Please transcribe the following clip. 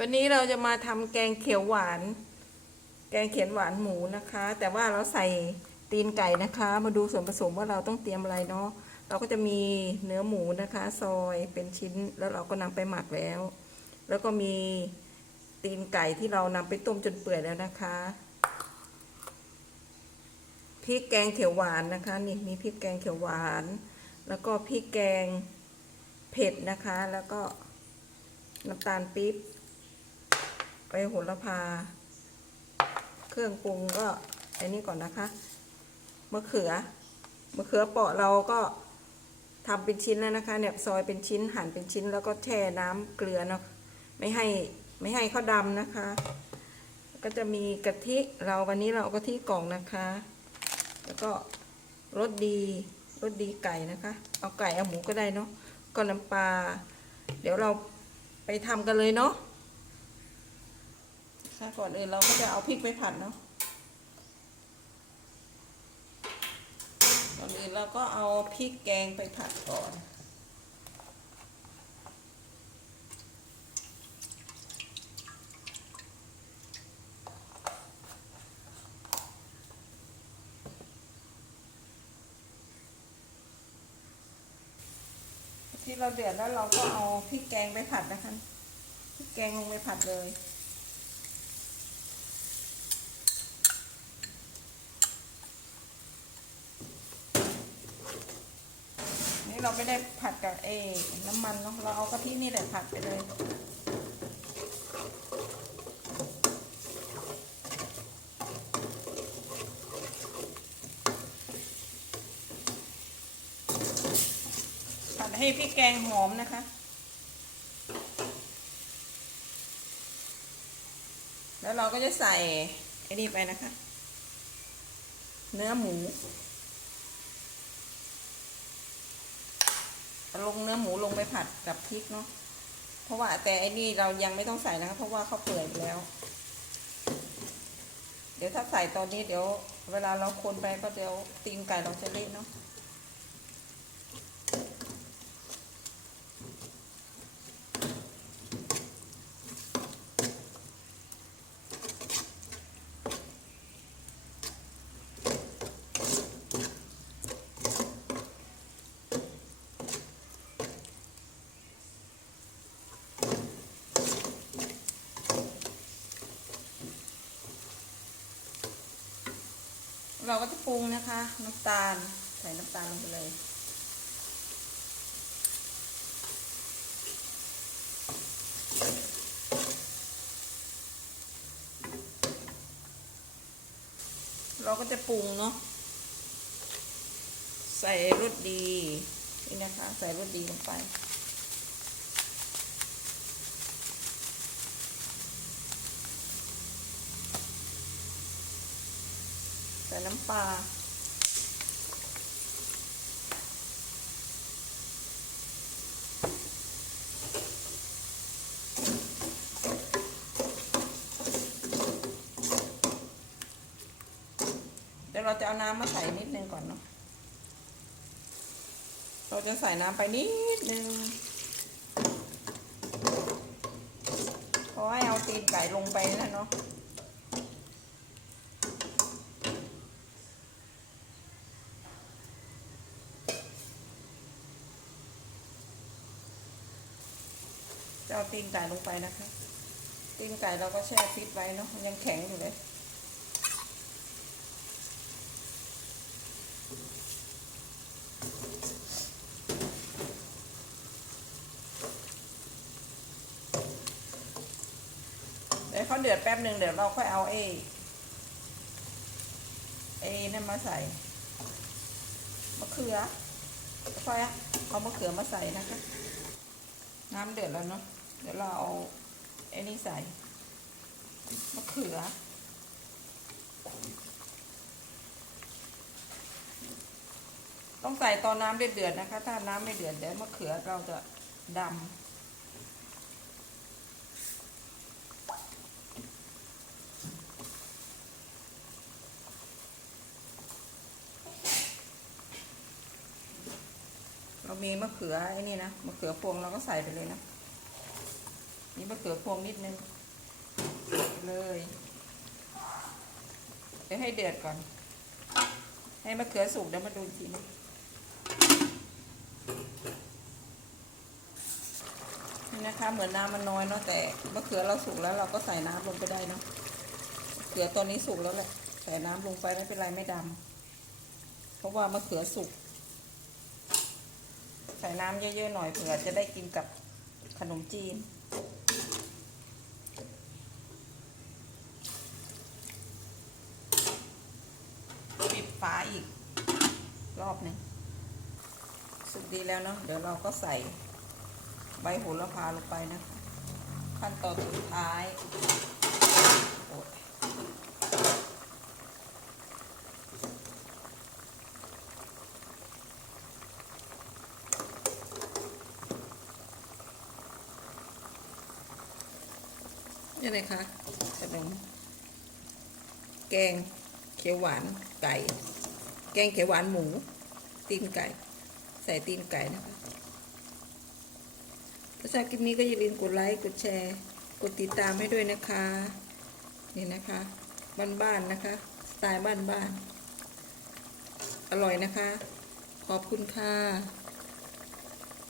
วันนี้เราจะมาทำแกงเขียวหวาน แกงเขียวหวานหมูนะคะ แต่ว่าเราใส่ตีนไก่นะคะ มาดูส่วนผสมว่าเราต้องเตรียมอะไรเนาะเราก็จะมีเนื้อหมูนะคะ ซอยเป็นชิ้นแล้วเราก็นำไปหมักแล้ว แล้วก็มีตีนไก่ที่เรานำไปต้มจนเปื่อยแล้วนะคะพริกแกงเขียวหวานนะคะนี่มีพริกแกงเขียวหวาน แล้วก็พริกแกงเผ็ดนะคะ แล้วก็น้ำตาลปี๊บ ไปโหระพา เครื่องปรุงก็อันนี้ก่อนนะคะมะเขือมะเขือเปราะเราก็ทำเป็นชิ้นแล้วนะคะเนี่ยซอยเป็นชิ้นหั่นเป็นชิ้นแล้วก็แช่น้ำเกลือเนาะไม่ให้ไม่ให้เขาดำนะคะ ก็จะมีกะทิเราวันนี้เราเอากะทิกล่องนะคะ แล้วก็รสดีรสดีไก่นะคะ เอาไก่เอาหมูก็ได้เนาะก็น้ำปลาเดี๋ยวเราไปทำกันเลยเนาะ ค่ะก่อนอื่นเราก็จะเอาพริกไปผัดเนาะก่อนอื่นเราก็เอาพริกแกงไปผัดก่อนที่เราเดือดแล้วเราก็เอาพริกแกงไปผัดนะคะพริกแกงลงไปผัดเลย นี่เราไม่ได้ผัดกับเอน้ำมันเนาะเราเอากะทินี่แหละผัดไปเลยผัดให้พริกแกงหอมนะคะ แล้วเราก็จะใส่ไอ้นี่ไปนะคะ เนื้อหมูเอา ลงเนื้อหมูลงไปผัดกับพริกเนาะเพราะว่าแต่ไอ้นี่เรายังไม่ต้องใส่นะคะเพราะว่าเขาเปื่อยแล้ว เดี๋ยวถ้าใส่ตอนนี้เดี๋ยว เวลาเราคนไปก็เดี๋ยวตีนไก่เราจะเละเนาะ เราก็จะปรุงนะคะ น้ำตาลใส่น้ำตาลลงไปเลยเราก็จะปรุงเนาะใส่รสดีนี่นะคะ ใส่รสดีลงไป ใส่น้ำปลาเดี๋ยวเราจะเอาน้ำมาใส่นิดนึงก่อนเนาะ เราจะใส่น้ำไปนิดนึงเพราะให้เอาตีนไก่ลงไปนะเนาะ จะเอา ตีนไก่ลงไปนะคะ ตีนไก่เราก็แช่ฟิตไว้เนาะ มันยังแข็งอยู่เลยเดี๋ยวเขาเดือดแป๊บหนึ่งเดี๋ยวเราค่อยเอาเอเอนั่นมาใส่มะเขือค่อยเอามะเขือมาใส่นะคะ น้ำเดือดแล้วเนาะ เดี๋ยวเราเอาไอ้นี่ใส่มะเขือ ต้องใส่ตอนน้ำเดือดๆนะคะ ถ้าน้ำไม่เดือดเดี๋ยวมะเขือเราจะดำเรามีมะเขือไอ้นี่นะ มะเขือพวงเราก็ใส่ไปเลยนะ นี่มะเขือพวงนิดนึงเลยเดี๋ยวให้เดือดก่อน ให้มะเขือสุกเดี๋ยวมาดูทีนะนี่นะคะ เหมือนน้ำมันน้อยเนาะแต่มะเขือเราสุกแล้วเราก็ใส่น้ำลงไปได้เนาะมะเขือตัวนี้สุกแล้วแหละใส่น้ำลงไปไม่เป็นไรไม่ดำเพราะว่ามะเขือสุกใส่น้ำเยอะๆหน่อยเผื่อจะได้กินกับขนมจีน ฝาอีกรอบหนึ่งสุกดีแล้วเนาะเดี๋ยวเราก็ใส่ใบโหระพาลงไปนะคะขั้นตอนสุดท้ายยนี่เลยค่ะขนมแกง เขียวหวานไก่ แกงเขียวหวานหมู ตีนไก่ ใส่ตีนไก่นะคะถ้าชอบคลิปนี้ก็อย่าลืมกดไลค์ กดแชร์ กดติดตามให้ด้วยนะคะ นี่นะคะ บ้านๆนะคะ สไตล์บ้านๆ อร่อยนะคะ ขอบคุณค่ะ